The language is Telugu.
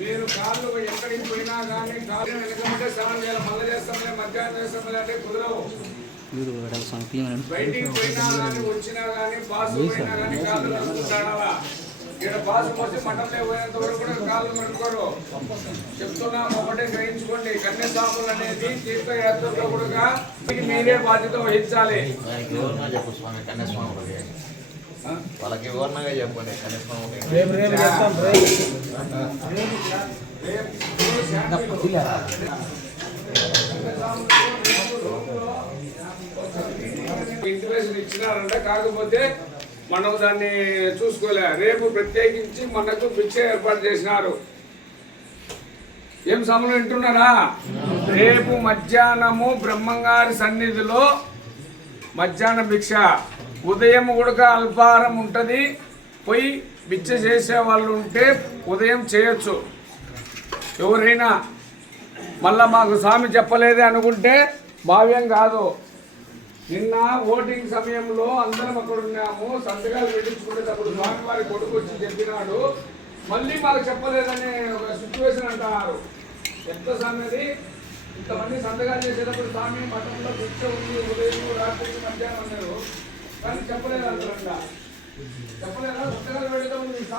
మీరు కాళ్ళు ఎక్కడికి పోయినా కానీ కాళ్ళు వెనకమంటే స్నానం చేయాలి, మళ్ళీ చేస్తామని మధ్యాహ్నం చేస్తామని అంటే కుదరవు. బయటికి పోయినా కానీ వచ్చినా కానీ బాసు పోయినా కానీ కాళ్ళు కడుక్కుంటాడా? ఇక్కడ బాసు పోసి మఠంలో పోయేంత వరకు కూడా కాళ్ళు కడుక్కోరు. చెప్తున్నాము, ఒకటే గ్రహించుకోండి. కన్యాస్వాములు అనేది తీర్థయాత్రలో కూడా మీరే బాధ్యత వహించాలి. వాళ్ళకి వివరణగా చెప్పండి. ఇంటిమేషన్ ఇచ్చినారంటే, కాకపోతే మనం దాన్ని చూసుకోలే. రేపు ప్రత్యేకించి మనకు భిక్ష ఏర్పాటు చేసినారు. ఏం సమయం వింటున్నారా? రేపు మధ్యాహ్నము బ్రహ్మంగారి సన్నిధిలో మధ్యాహ్న భిక్ష, ఉదయం కూడా అల్పాహారం ఉంటుంది. పోయి భిక్ష చేసే వాళ్ళు ఉంటే ఉదయం చేయొచ్చు ఎవరైనా. మళ్ళా మాకు స్వామి చెప్పలేదే అనుకుంటే భావ్యం కాదు. నిన్న ఓటింగ్ సమయంలో అందరం అక్కడ ఉన్నాము, సంతకాలు పెట్టించుకునేటప్పుడు స్వామి వారి కొడుకు వచ్చి చెప్పినాడు, మళ్ళీ మాకు చెప్పలేదనే ఒక సిచ్యువేషన్ అంటున్నారు. ఎంత స్వామి, ఇంతమంది సంతకాలు చేసేటప్పుడు స్వామి మఠంలో భిక్ష ఉంది, ఉదయం రాత్రి మధ్యాహ్నం అన్నారు, కానీ చెప్పలేదు అంటారంట. చెప్పలేదా? సంతకాలు పెట్టేటప్పుడు